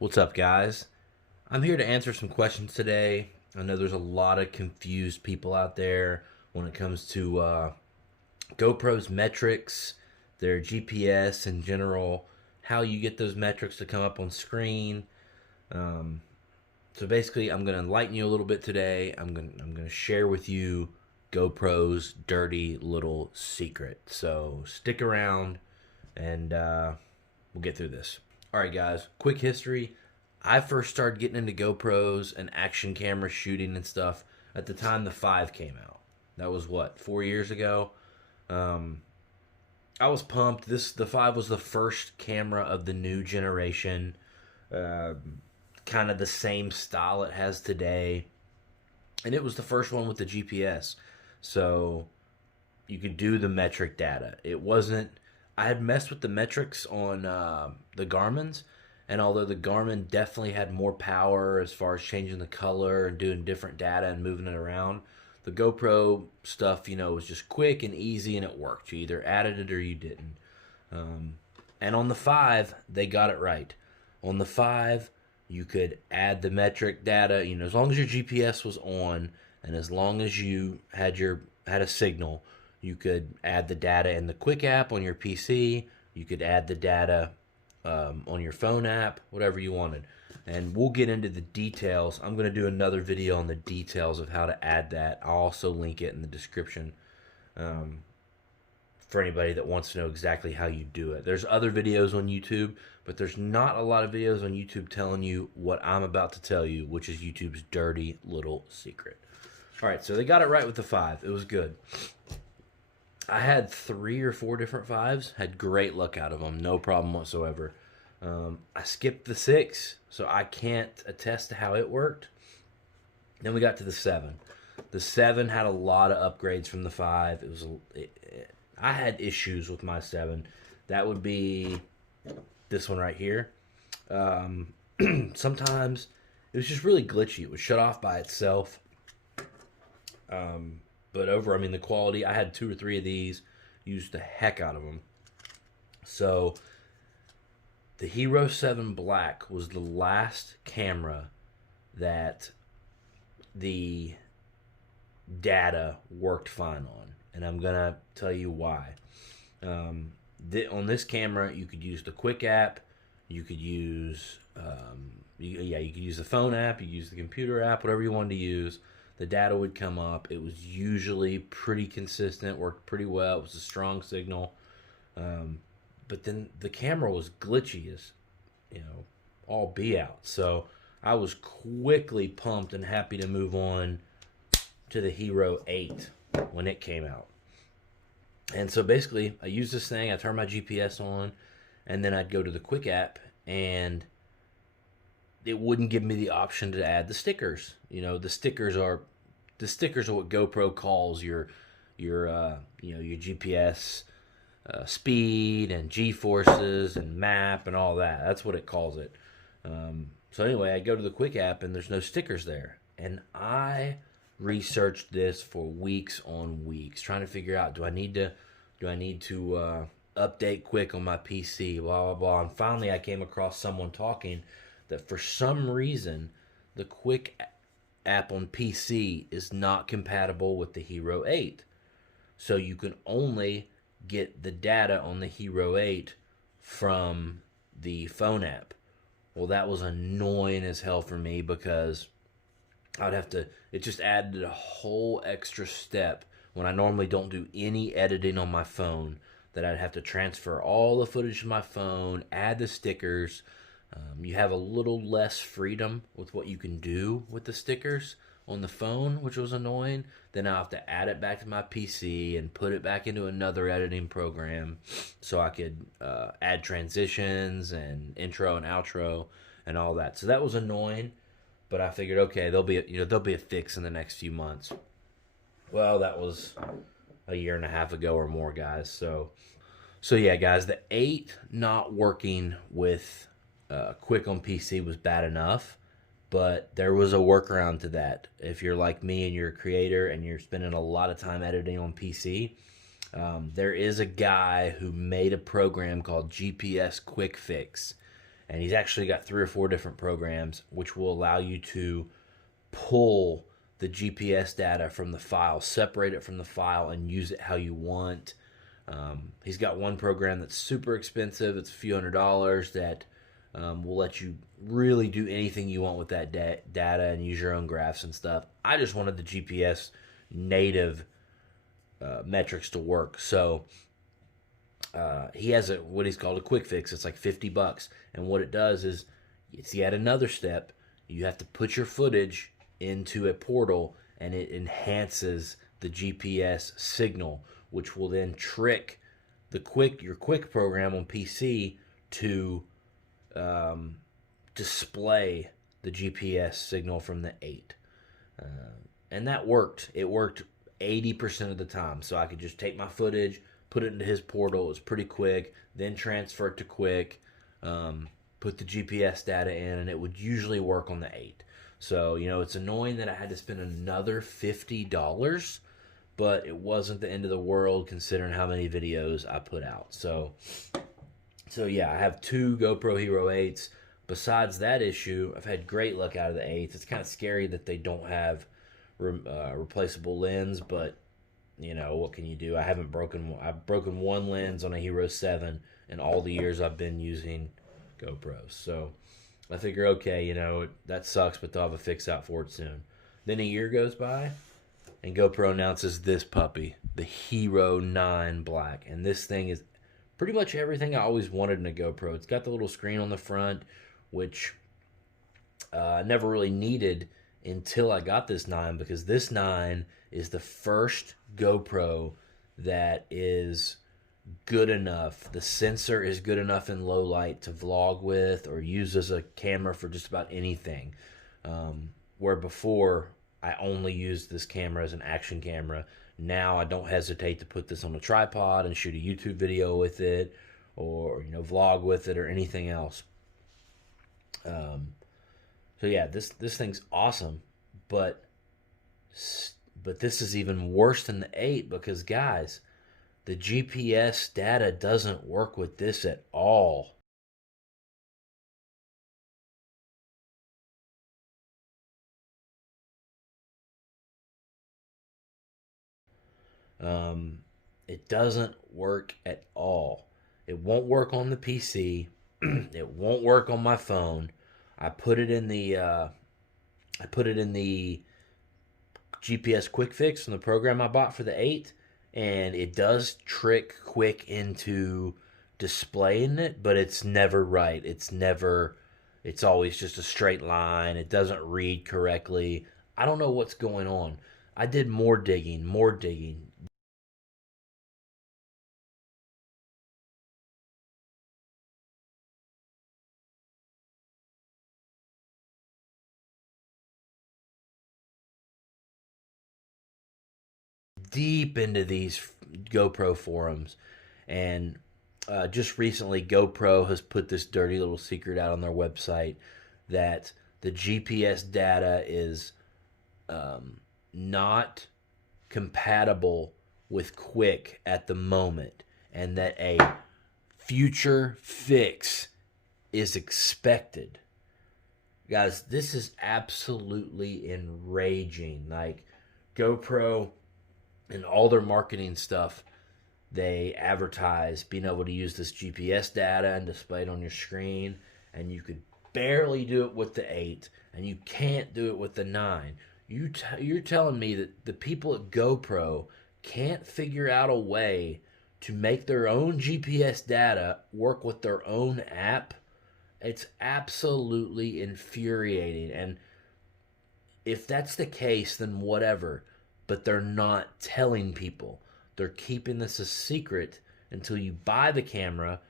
What's up, guys? I'm here to answer some questions today. I know there's a lot of confused people out there when it comes to GoPro's metrics, their GPS in general, how you get those metrics to come up on screen. Um, so basically, I'm going to enlighten you a little bit today. I'm going to share with you GoPro's dirty little secret. So stick around and we'll get through this. All right, guys, quick history. I first started getting into GoPros and action camera shooting and stuff at the time the 5 came out. That was what, 4 years ago? Um, I was pumped. The 5 was the first camera of the new generation. Uh, kind of the same style it has today. And it was the first one with the GPS. So you could do the metric data. It wasn't. I had messed with the metrics on the Garmin's, and although the Garmin definitely had more power as far as changing the color and doing different data and moving it around, the GoPro stuff, was just quick and easy and it worked. You either added it or you didn't. Um, and on the 5, they got it right. On the 5, you could add the metric data, as long as your GPS was on and as long as you had a signal, you could add the data in the Quick app on your PC. You could add the data on your phone app, whatever you wanted. And we'll get into the details. I'm going to do another video on the details of how to add that. I'll also link it in the description for anybody that wants to know exactly how you do it. There's other videos on YouTube, but there's not a lot of videos on YouTube telling you what I'm about to tell you, which is YouTube's dirty little secret. All right, so they got it right with the 5. It was good. I had 3 or 4 different 5s. Had great luck out of them. No problem whatsoever. I skipped the 6, so I can't attest to how it worked. Then we got to the 7. The 7 had a lot of upgrades from the 5. I had issues with my 7. That would be this one right here. Sometimes it was just really glitchy. It would shut off by itself. But the quality, I had 2 or 3 of these, used the heck out of them. So, the Hero 7 Black was the last camera that the data worked fine on. And I'm going to tell you why. On this camera, you could use the Quick app, you could use, you could use the phone app, you could use the computer app, whatever you wanted to use. The data would come up. It was usually pretty consistent, worked pretty well. It was a strong signal. But then the camera was glitchy as, all be out. So I was quickly pumped and happy to move on to the Hero 8 when it came out. And so basically, I used this thing. I turned my GPS on, and then I'd go to the Quick app, and it wouldn't give me the option to add the stickers. The stickers are what GoPro calls your GPS speed and G-forces and map and all that. That's what it calls it. So anyway, I go to the Quick app and there's no stickers there. And I researched this for weeks on weeks, trying to figure out, do I need to update Quick on my PC, blah, blah, blah. And finally I came across someone talking that for some reason the Quick app on PC is not compatible with the Hero 8. So you can only get the data on the Hero 8 from the phone app. Well, that was annoying as hell for me because it just added a whole extra step when I normally don't do any editing on my phone, that I'd have to transfer all the footage to my phone, add the stickers. You have a little less freedom with what you can do with the stickers on the phone, which was annoying. Then I'll have to add it back to my PC and put it back into another editing program so I could add transitions and intro and outro and all that. So that was annoying, but I figured, okay, there'll be a fix in the next few months. Well, that was a year and a half ago or more, guys. So yeah, guys, the 8 not working with Quick on PC was bad enough, but there was a workaround to that. If you're like me and you're a creator and you're spending a lot of time editing on PC, there is a guy who made a program called GPS Quick Fix, And he's actually got 3 or 4 different programs which will allow you to pull the GPS data from the file, separate it from the file, and use it how you want. He's got one program that's super expensive. It's a few $100s that will let you really do anything you want with that data and use your own graphs and stuff. I just wanted the GPS native metrics to work. So he has what he's called a quick fix. It's like $50. And what it does is it's yet another step. You have to put your footage into a portal, and it enhances the GPS signal, which will then trick your quick program on PC to display the GPS signal from the 8. And that worked. It worked 80% of the time. So I could just take my footage, put it into his portal. It was pretty quick. Then transfer it to quick, put the GPS data in, and it would usually work on the 8. So, it's annoying that I had to spend another $50, but it wasn't the end of the world considering how many videos I put out. So yeah, I have 2 GoPro Hero 8s. Besides that issue, I've had great luck out of the 8s. It's kind of scary that they don't have replaceable lens, but what can you do? I've broken one lens on a Hero 7 in all the years I've been using GoPros. So I figure, okay, that sucks, but they'll have a fix out for it soon. Then a year goes by, and GoPro announces this puppy, the Hero 9 Black. And this thing is pretty much everything I always wanted in a GoPro. It's got the little screen on the front, which I never really needed until I got this 9, because this 9 is the first GoPro that is good enough. The sensor is good enough in low light to vlog with or use as a camera for just about anything. Where before I only used this camera as an action camera. Now I don't hesitate to put this on a tripod and shoot a YouTube video with it, or vlog with it, or anything else. So yeah, this thing's awesome, but this is even worse than the 8, because guys, the GPS data doesn't work with this at all. It doesn't work at all. It won't work on the PC. It won't work on my phone. I put it in the GPS quick fix from the program I bought for the 8, and it does trick quick into displaying it, but it's never right. It's always just a straight line. It doesn't read correctly. I don't know what's going on. I did more digging. Deep into these GoPro forums, and just recently GoPro has put this dirty little secret out on their website that the GPS data is not compatible with Quick at the moment, and that a future fix is expected. Guys, this is absolutely enraging. Like, GoPro and all their marketing stuff, they advertise being able to use this GPS data and display it on your screen, and you could barely do it with the 8, and you can't do it with the 9. You're telling me that the people at GoPro can't figure out a way to make their own GPS data work with their own app? It's absolutely infuriating. And if that's the case, then whatever. But they're not telling people. They're keeping this a secret until you buy the camera,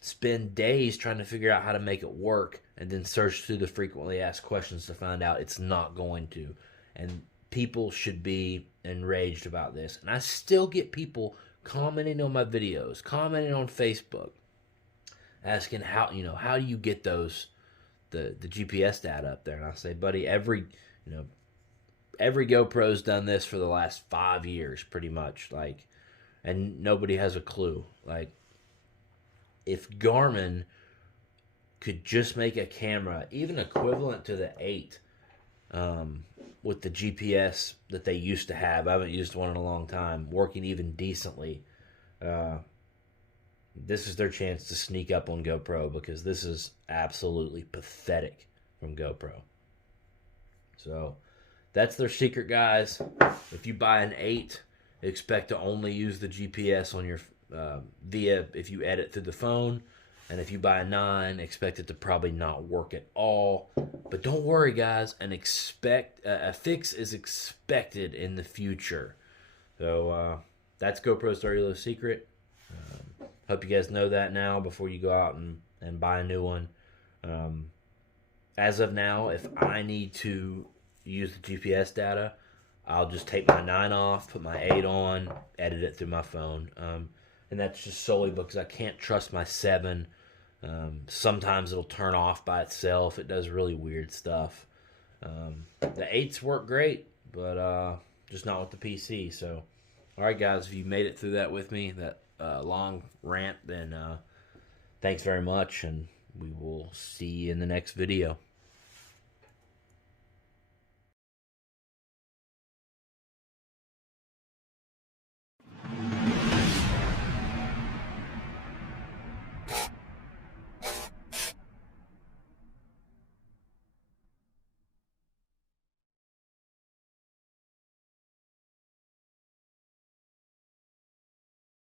spend days trying to figure out how to make it work, and then search through the frequently asked questions to find out it's not going to. And people should be enraged about this. And I still get people commenting on my videos, commenting on Facebook, asking how do you get the GPS data up there? And I say, buddy, every GoPro's done this for the last 5 years, pretty much. Like, and nobody has a clue. Like, if Garmin could just make a camera, even equivalent to the 8, with the GPS that they used to have. I haven't used one in a long time, working even decently. This is their chance to sneak up on GoPro, because this is absolutely pathetic from GoPro. So that's their secret, guys. If you buy an 8, expect to only use the GPS on your if you edit through the phone. And if you buy a 9, expect it to probably not work at all. But don't worry, guys. A fix is expected in the future. So that's GoPro's dirty little secret. Hope you guys know that now before you go out and buy a new one. As of now, if I need to use the GPS data, I'll just take my 9 off, put my 8 on, edit it through my phone. And that's just solely because I can't trust my 7. Sometimes it'll turn off by itself. It does really weird stuff. The 8s work great, but just not with the PC. So, all right, guys, if you made it through that with me, that long rant, then thanks very much, and we will see you in the next video.